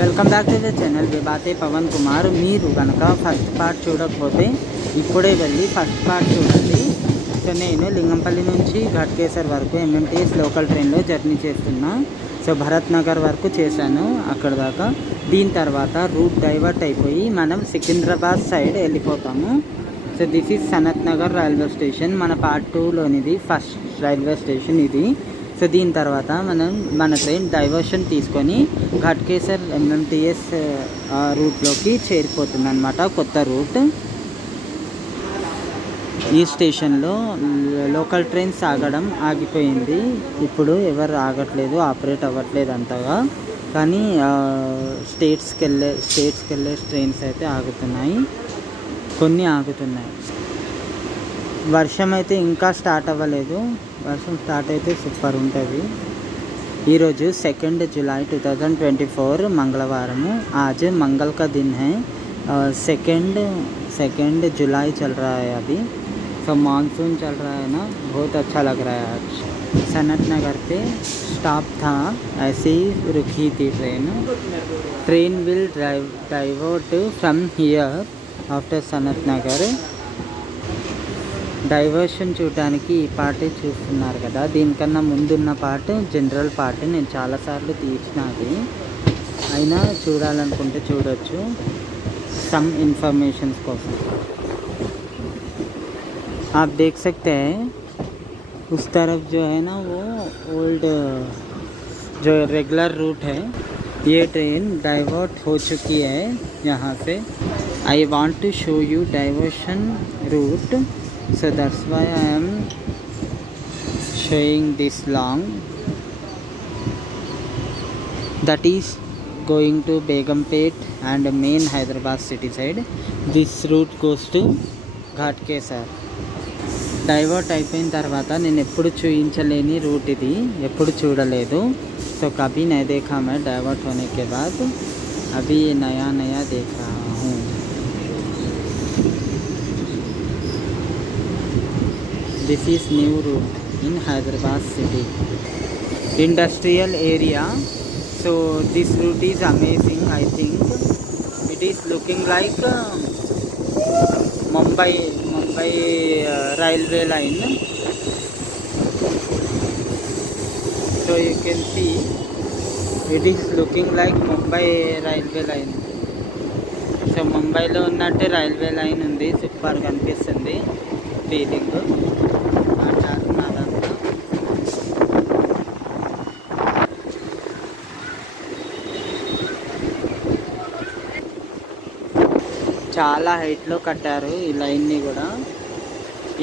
Welcome back to the channel విబాతే పవన్ కుమార్. మీరు కనుక ఫస్ట్ పార్ట్ చూడకపోతే ఇప్పుడే వెళ్ళి ఫస్ట్ పార్ట్ చూడండి. సో నేను లింగంపల్లి నుంచి ఘట్కేసర్ వరకు ఎంఎంటీఎస్ లోకల్ ట్రైన్లో జర్నీ చేస్తున్నా. సో భరత్ నగర్ వరకు చేశాను అక్కడ దాకా. దీని తర్వాత రూట్ డైవర్ట్ అయిపోయి మనం సికింద్రాబాద్ సైడ్ వెళ్ళిపోతాము. So this is Sanath Nagar railway station. మన పార్ట్ 2లోనిది ఫస్ట్ రైల్వే స్టేషన్ ఇది. సో దీని తర్వాత మన ట్రైన్ డైవర్షన్ తీసుకొని ఘట్కేసర్ ఎంఎంటీఎస్ రూట్లోకి చేరిపోతుంది అన్నమాట, కొత్త రూట్. ఈ స్టేషన్లో లోకల్ ట్రైన్ సాగడం ఆగిపోయింది. ఇప్పుడు ఎవరు ఆగట్లేదు, ఆపరేట్ అవ్వట్లేదు అంతగా. కానీ స్టేట్స్కి వెళ్ళే ట్రైన్స్ అయితే ఆగుతున్నాయి, కొన్ని ఆగుతున్నాయి. వర్షం అయితే ఇంకా స్టార్ట్ అవ్వలేదు. వర్షం స్టార్ట్ అయితే సూపర్ ఉంటుంది. ఈరోజు 2 जुलाई 2024 मंगलवारमु. आज मंगल का दिन है. 2 जुलाई चल रहा है अभी. तो मानसून चल रहा है ना, बहुत अच्छा लग रहा है आज. सनत नगर पे स्टॉप था, ऐसे ही रुकी थी train. Train will divert from here after Sanath Nagar. Diversion చూడడానికి ఈ పార్ట్ చూస్తున్నారు కదా. దీనికన్నా ముందున్న పార్ట్ జనరల్ పార్ట్ నేను చాలాసార్లు తీసినది, అయినా చూడాలనుకుంటే చూడొచ్చు సమ్ ఇన్ఫర్मेशंस కోసం. आप देख सकते हैं उस तरफ जो है ना वो ओल्ड जो रेगुलर रूट है. ये ट्रेन डाइवर्ट हो चुकी है यहाँ से. I want to show you diversion route. So that's why I am showing this long. That is going to Begumpet and main Hyderabad city side. This route goes to Ghatkesar. Divert అయిపోయిన తర్వాత నేను ఎప్పుడు చూపించలేని route ఇది, ఎప్పుడు చూడలేదు. So कभी नहीं देखा मैं डाइवर्ट होने के बाद. अभी नया देख रहा हूँ. This is new route in Hyderabad city, industrial area. So this route is amazing. I think it is looking like Mumbai railway line. So you can see it is looking like Mumbai railway line. So ముంబైలో ఉన్నట్టు railway line ఉంది, super కనిపిస్తుంది feeling. చాలా హైట్లో కట్టారు ఈ లైన్ని కూడా.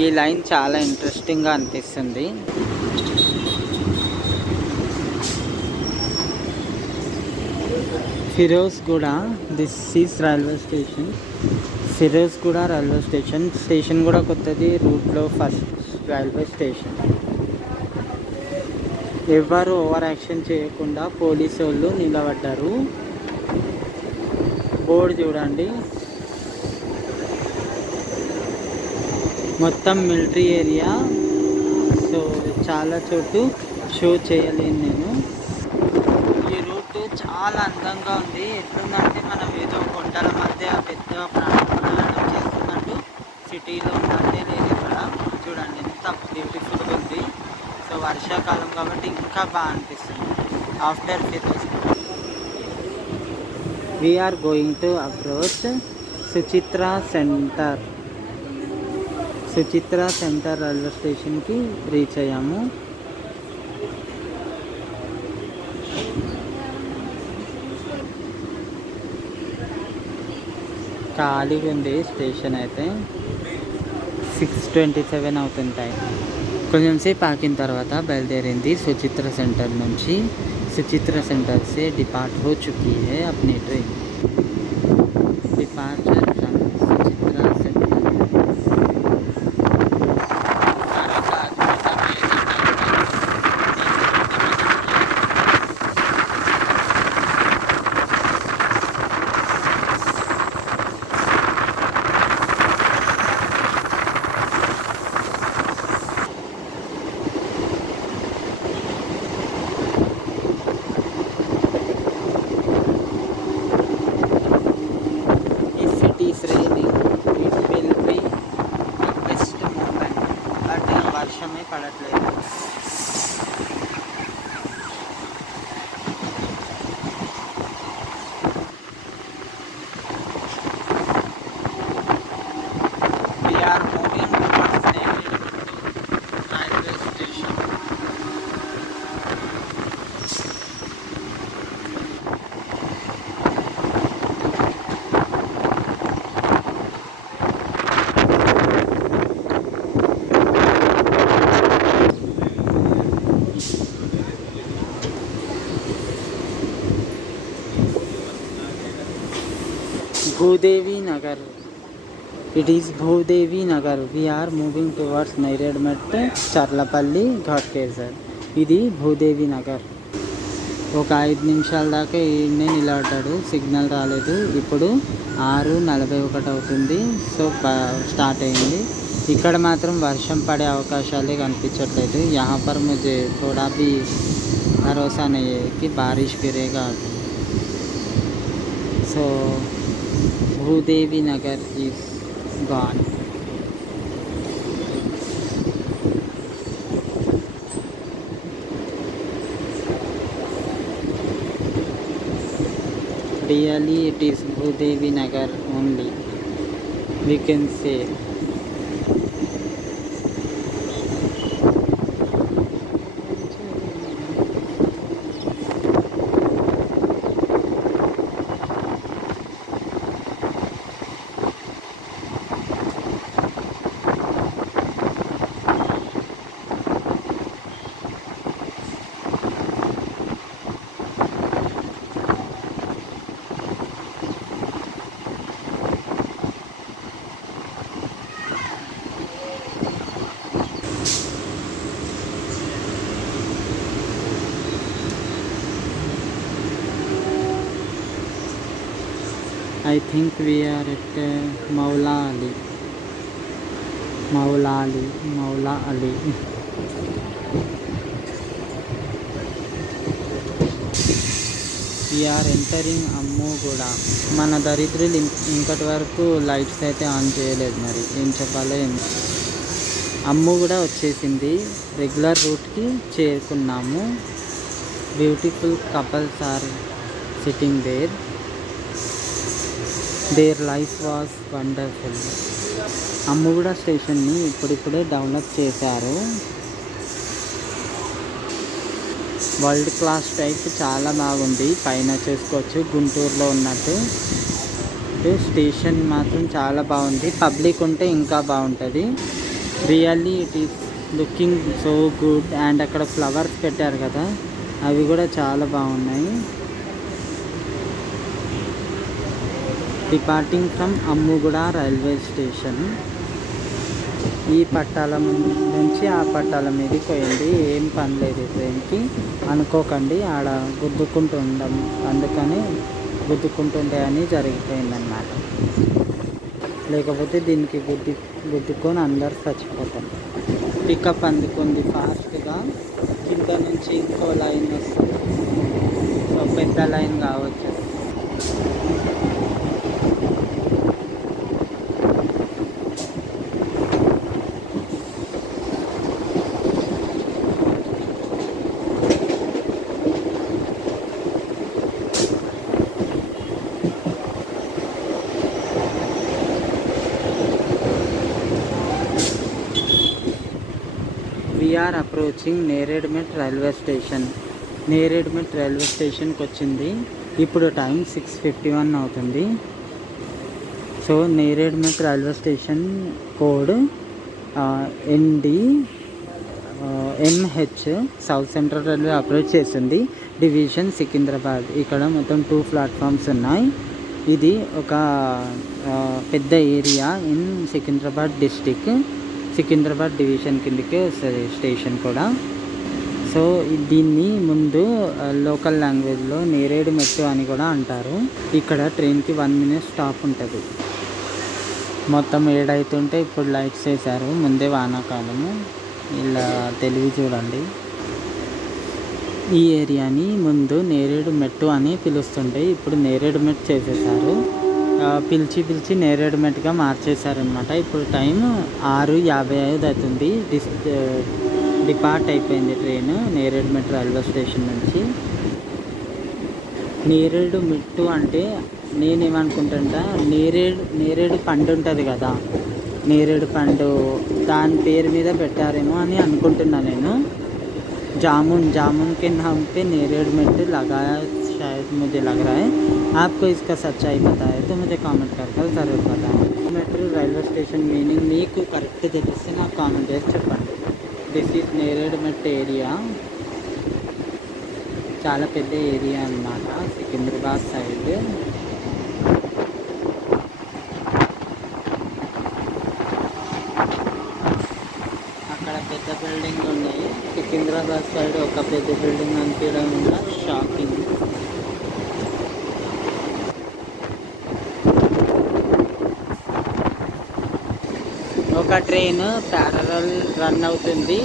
ఈ లైన్ చాలా ఇంట్రెస్టింగ్గా అనిపిస్తుంది. Firozguda, this is railway station. Firozguda railway station కూడా కొత్తది, రూట్లో ఫస్ట్ రైల్వే స్టేషన్. ఎవరు ఓవర్ యాక్షన్ చేయకుండా పోలీసు వాళ్ళు నిలబడ్డారు. బోర్డు చూడండి, మొత్తం మిలిటరీ ఏరియా. సో చాలా చోటు షో చేయలేను నేను. ఈ రూట్ చాలా అందంగా ఉంది. ఎట్లుందంటే మనం ఏదో కొండల మధ్య పెద్ద ప్రయాణం చేస్తున్నట్టు, సిటీలో ఉన్నట్టే లేదు ఇక్కడ. చూడండి ఎంత బ్యూటిఫుల్గా ఉంది. సో వర్షాకాలం కాబట్టి ఇంకా బాగా అనిపిస్తుంది. After Feroz we're going to approach Suchitra centre railway స్టేషన్కి రీచ్ అయ్యాము. ఖాళీగా ఉంది స్టేషన్ అయితే. 6:27 అవుతుంది టైం. కొంచెం సేపు ఆగిన తర్వాత బయలుదేరింది సుచిత్ర సెంటర్ నుంచి. सुचित्रा सेंटर से डिपार्ट हो चुकी है अपनी train. Departure from Suchitra centre. Bhudevi Nagar. It is Bhudevi Nagar. We are moving towards Neredmet, Charlapalli, Ghatkezar. ఇది భూదేవి నగర్. ఒక 5 నిమిషాల దాకా ఈయనే నిలబడ్డాడు, సిగ్నల్ రాలేదు. ఇప్పుడు 6:41 అవుతుంది. సో స్టార్ట్ అయింది. ఇక్కడ మాత్రం వర్షం పడే అవకాశాలే కనిపించట్లేదు. यहाँ पर मुझे थोड़ा भी भरोसा नहीं है कि बारिश गिरेगा. So Bhudevi Nagar is gone. Really it is Bhudevi Nagar only, we can say. I think we are at Maula Ali. We are entering Ammuguda. మన దరిద్రులు ఇంకటి వరకు లైట్స్ అయితే ఆన్ చేయలేదు, మరి ఏం చెప్పాలో. అమ్ముగూడ వచ్చేసింది. రెగ్యులర్ రూట్కి చేరుకున్నాము. Beautiful couples are sitting there. There life was wonderful. Ammuguda స్టేషన్ని ఇప్పుడిప్పుడే డెవలప్ చేశారు. వరల్డ్ క్లాస్ టైప్ చాలా బాగుంది. పైన చూసుకోవచ్చు గుంటూరులో ఉన్నట్టు. స్టేషన్ మాత్రం చాలా బాగుంది. పబ్లిక్ ఉంటే ఇంకా బాగుంటుంది. Really it is looking so good. And అక్కడ ఫ్లవర్స్ పెట్టారు కదా, అవి కూడా చాలా బాగున్నాయి. Departing from Ammuguda railway station. ఈ పట్టాల నుంచి ఆ పట్టాల మీదకి పోయింది. ఏం పని లేదు ట్రైన్కి అనుకోకండి. ఆడ గుద్దుకుంటుండం, అందుకని గుద్దుకుంటుండే అని జరిగిపోయిందన్నమాట. లేకపోతే దీనికి గుద్దుకొని అందరు చచ్చిపోతారు. పికప్ అందుకుంది ఫాస్ట్గా. కింద నుంచి ఇంకో లైన్ వస్తుంది. సో పెద్ద లైన్ కావచ్చు. We are approaching Neredmet railway station. Neredmet railway స్టేషన్కి వచ్చింది. ఇప్పుడు టైం 6:51 అవుతుంది. So Neredmet railway station code MH. South central railway approach చేస్తుంది. డివిజన్ సికింద్రాబాద్. ఇక్కడ మొత్తం 2 ప్లాట్ఫామ్స్ ఉన్నాయి. ఇది ఒక పెద్ద area in Secunderabad district. Secunderabad division కిందకే వస్తుంది స్టేషన్ కూడా. సో దీన్ని ముందు లోకల్ లాంగ్వేజ్లో నేరేడు మెట్టు అని కూడా అంటారు. ఇక్కడ ట్రైన్కి 1 minute స్టాప్ ఉంటుంది. మొత్తం 7 అవుతుంటే ఇప్పుడు లైట్స్ వేశారు. ముందే వానాకాలము. ఇలా తెలివి చూడండి. ఈ ఏరియాని ముందు నేరేడు మెట్టు అని పిలుస్తుంటే ఇప్పుడు నేరేడు మెట్టు చేసేసారు. పిలిచి నేరేడ్మెట్గా మార్చేశారనమాట. ఇప్పుడు టైం 6:55 అవుతుంది. డిపార్ట్ అయిపోయింది ట్రైన్ నేరేడ్మెట్ రైల్వే స్టేషన్ నుంచి. నేరేడు మెట్టు అంటే నేనేమనుకుంటుంటా, నేరేడు పండు ఉంటుంది కదా, నేరేడు పండు దాని పేరు మీద పెట్టారేమో అని అనుకుంటున్నా నేను. जामुन के नाम पे नेरेडमेट लगाया शायद, मुझे लग रहा है. आपको इसका सच्चाई पता है तो मुझे कामेंट कर ज़रूर बताएं. मेट्रो రైల్వే స్టేషన్ మీనింగ్ మీకు కరెక్ట్ తెలిస్తే నాకు కామెంట్ చేసి చెప్పండి. This is Neredmet area. చాలా పెద్ద ఏరియా అన్నమాట సికింద్రాబాద్ సైడ్. సికింద్రాబాద్ సైడ్ ఒక పెద్ద బిల్డింగ్ కనిపించడం వల్ల షాకింగ్. ఒక ట్రైన్ ప్యారలల్ రన్ అవుతుంది.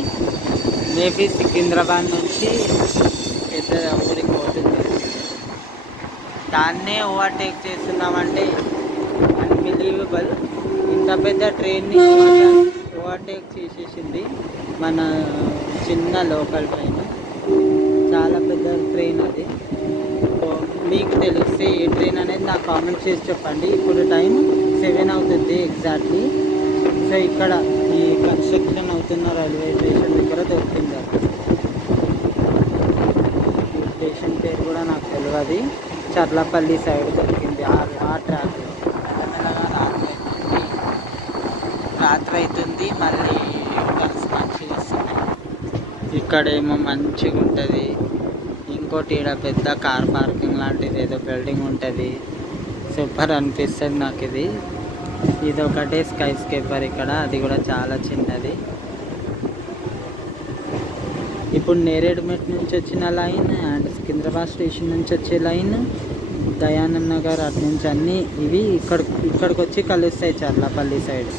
మేబీ సికింద్రాబాద్ నుంచి పెద్ద ఊరికి పోతుంది. దాన్నే ఓవర్టేక్ చేస్తున్నామంటే అన్బిలీవబుల్. ఇంత పెద్ద ట్రైన్ని ఓవర్టేక్ చేసేసింది మన చిన్న లోకల్ ట్రైన్. చాలా పెద్ద ట్రైన్ అది. మీకు తెలిస్తే ఏ ట్రైన్ అనేది నాకు కామెంట్ చేసి చెప్పండి. ఇప్పుడు టైం 7 అవుతుంది ఎగ్జాక్ట్లీ. సో ఇక్కడ ఈ కన్స్ట్రక్షన్ అవుతున్న రైల్వే స్టేషన్ దగ్గర దొరికింది. ఈ స్టేషన్ పేరు కూడా నాకు తెలియదు. చర్లపల్లి సైడ్ దొరికింది. ఆ ట్రాక్ రాత్రి అవుతుంది. మళ్ళీ మంచిగా వస్తున్నాయి. ఇక్కడేమో మంచిగా ఉంటుంది. ఇంకోటి ఇక్కడ పెద్ద కార్ పార్కింగ్ లాంటిది ఏదో బిల్డింగ్ ఉంటుంది. సూపర్ అనిపిస్తుంది నాకు ఇది. ఇది ఒకటే స్కై స్కేపర్ ఇక్కడ, అది కూడా చాలా చిన్నది. ఇప్పుడు నేరేడుమెట్ నుంచి వచ్చిన లైన్ అండ్ సికింద్రాబాద్ స్టేషన్ నుంచి వచ్చే లైన్, దయానంద్ నగర్ అటు నుంచి అన్నీ ఇవి ఇక్కడికి వచ్చి కలుస్తాయి చర్లపల్లి సైడ్.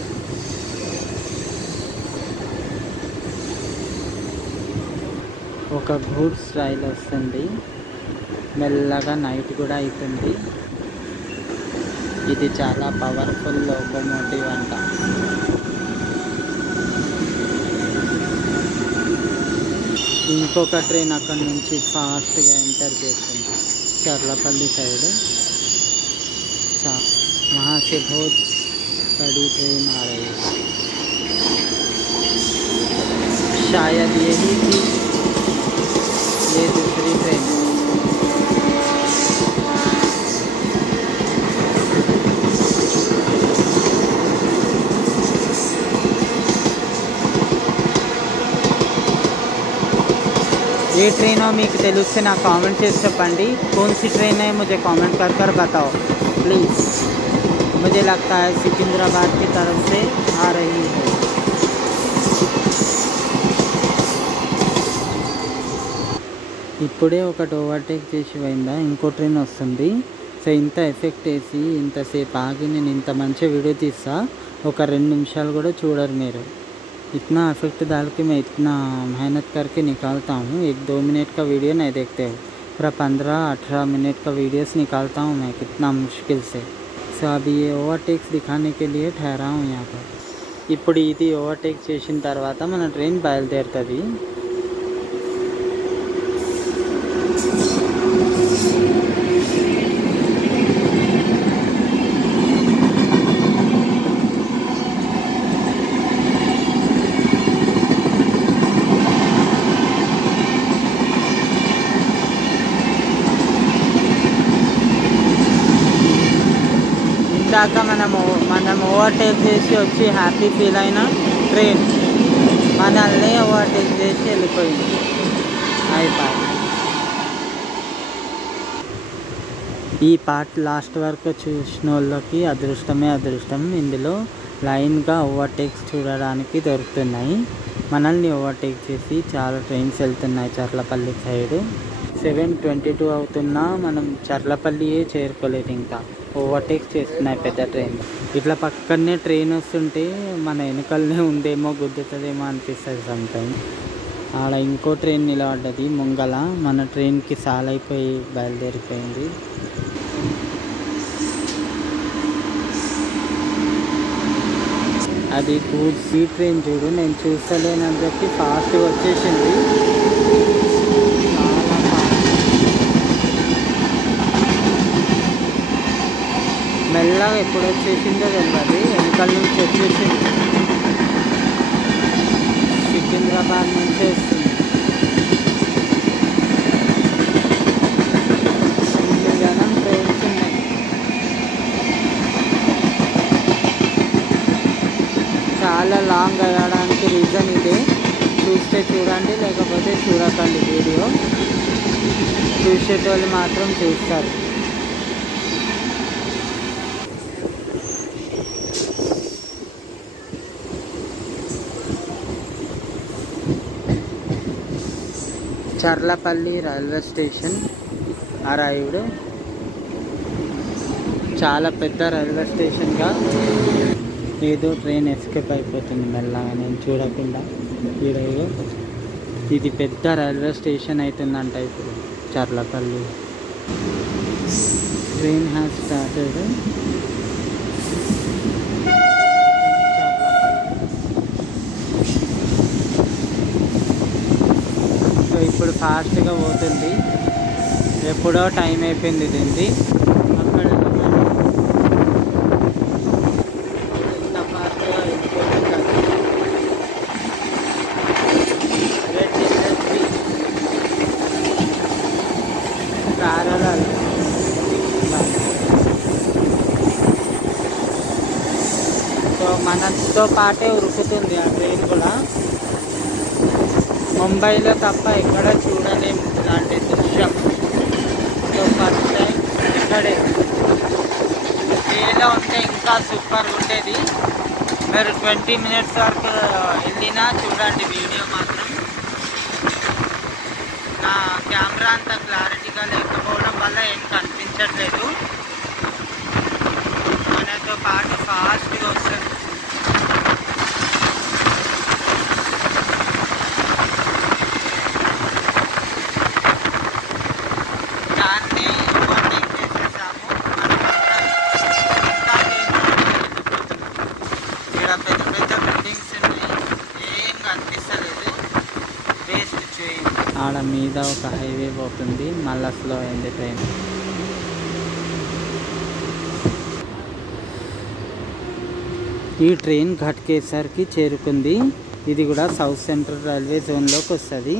ఒక గూడ్స్ రైలు వస్తుంది మెల్లగా. నైట్ కూడా అవుతుంది. ఇది చాలా పవర్ఫుల్ లోకోమోటివ్ అంట. ఇంకొక ట్రైన్ అక్కడ నుంచి ఫాస్ట్గా ఎంటర్ చేస్తుంది చర్లపల్లి సైడ్. वहाँ से बहुत बड़ी ट्रेन आ रही है. शायद यही थी ये दूसरी ट्रेन. ये ट्रेन हो మీకు తెలిస్తే నాకు కామెంట్ చేసి చెప్పండి. कौन सी ट्रेन है मुझे कमेंट कर बताओ प्लीज़. मुझे लगता है सिकंदराबाद की तरफ से आ रही है. ఇప్పుడే ఒకటి ఓవర్టేక్ చేసి పోయిందా, ఇంకో ట్రైన్ వస్తుంది. సో ఇంత ఎఫెక్ట్ వేసి ఇంతసేపు ఆగి నేను ఇంత మంచి వీడియో తీస్తా, ఒక 2 నిమిషాలు కూడా చూడరు మీరు. इतना इफेक्ट डाल के मैं इतना मेहनत करके निकालता हूँ. 1-2 मिनट का वीडियो नहीं देखते हो, पूरा 15-18 मिनट का वीडियोस निकालता हूँ मैं कितना मुश्किल से. సో అవి ఓవర్టేక్స్ दिखाने के लिए ठहरा हूँ यहाँ पर. ఇప్పుడు ఇది ఓవర్టేక్ చేసిన తర్వాత మన ట్రైన్ బయలుదేరుతుంది. ఇందాక మనం ఓవర్టేక్ చేసి వచ్చి హ్యాపీ ఫీల్ అయిన ట్రైన్ మనల్ని ఓవర్టేక్ చేసి వెళ్ళిపోయింది. అయిపోయింది. ఈ పార్ట్ లాస్ట్ వరకు చూసిన వాళ్ళకి అదృష్టమే అదృష్టం. ఇందులో లైన్గా ఓవర్టేక్స్ చూడడానికి దొరుకుతున్నాయి. మనల్ని ఓవర్టేక్ చేసి చాలా ట్రైన్స్ వెళ్తున్నాయి చర్లపల్లి సైడ్. 7:22 అవుతున్నా మనం చర్లపల్లియే చేరుకోలేదు. ఇంకా ఓవర్టేక్ చేస్తున్నాయి పెద్ద ట్రైన్. ఇట్లా పక్కనే ట్రైన్ వస్తుంటే మన వెనకలనే ఉందేమో, గుద్దుతుందేమో అనిపిస్తుంది సమ్టైమ్. ఆడ ఇంకో ట్రైన్ నిలబడ్డది ముంగల. మన ట్రైన్కి సాలైపోయి బయలుదేరిపోయింది. అది గూడ్స్ ట్రైన్ చూడు, నేను చూస్తలేనని చెప్పి ఫాస్ట్గా వచ్చేసింది. మెల్లగా ఎప్పుడు వచ్చేసిందో తెలియదు. వెనకాల నుంచి వచ్చేసింది. సికింద్రాబాద్ నుంచి వస్తుంది. జనం ట్రైన్స్ ఉన్నాయి. చాలా లాంగ్ అయ్యడానికి రీజన్ ఇదే. చూస్తే చూడండి, లేకపోతే చూడకండి. వీడియో చూసేటోళ్ళు మాత్రం చూస్తారు. Charlapalli railway station arrived. చాలా పెద్ద రైల్వే స్టేషన్గా ఏదో ట్రైన్ ఎస్కేప్ అయిపోతుంది మెల్లగా, నేను చూడకుండా. ఈడేదో ఇది పెద్ద రైల్వే స్టేషన్ అవుతుందంట ఇప్పుడు Charlapalli. Train has started. So ఇప్పుడు ఫాస్ట్గా పోతుంది. ఎప్పుడో టైం అయిపోయింది దీనికి. అక్కడ ఇంత ఫాస్ట్గా వెళ్ళిపోతుంది. సో మనతో పాటే ఉరుకుతుంది ఆ ట్రైన్ కూడా. ముంబైలో తప్ప ఎక్కడ చూడలేము ఇలాంటి దృశ్యం. సో ఫస్ట్ టైం ఇక్కడే. డేలో ఉంటే ఇంకా సూపర్ ఉండేది. మీరు 20 minutes వరకు వెళ్ళినా చూడండి వీడియో మాత్రం. నా కెమెరా అంత క్లారిటీగా లేకపోవడం వల్ల ఏం కనిపించట్లేదు. మనతో పాటు ఫాస్ట్గా వస్తుంది. దాన్ని ఓవర్టేక్ చేసేసాము. ఇక్కడ పెద్ద పెద్ద బిల్డింగ్స్ ఉన్నాయి, ఏం కనిపిస్తలేదు. వేస్ట్ చేయి. ఆడ మీద ఒక హైవే పోతుంది, మళ్ళీ స్లో అయింది ట్రైన్. ఈ ట్రైన్ ఘట్కేసర్కి చేరుకుంది. ఇది కూడా సౌత్ సెంట్రల్ రైల్వే జోన్లోకి వస్తుంది.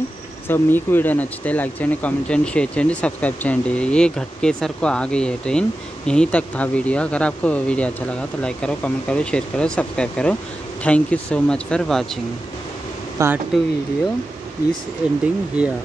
సో మీకు వీడియో నచ్చితే లైక్ చేయండి, కాमेंट చేయండి, शेयर చేయండి, सब्सक्राइब చేయండి. ये घटकेसर को आ गई है ट्रेन. यहीं तक था वीडियो. अगर आपको वीडियो अच्छा लगा तो लाइक करो, कमेंट करो, शेयर करो, सब्सक्राइब करो. Thank you so much for watching. Part 2 video is ending here.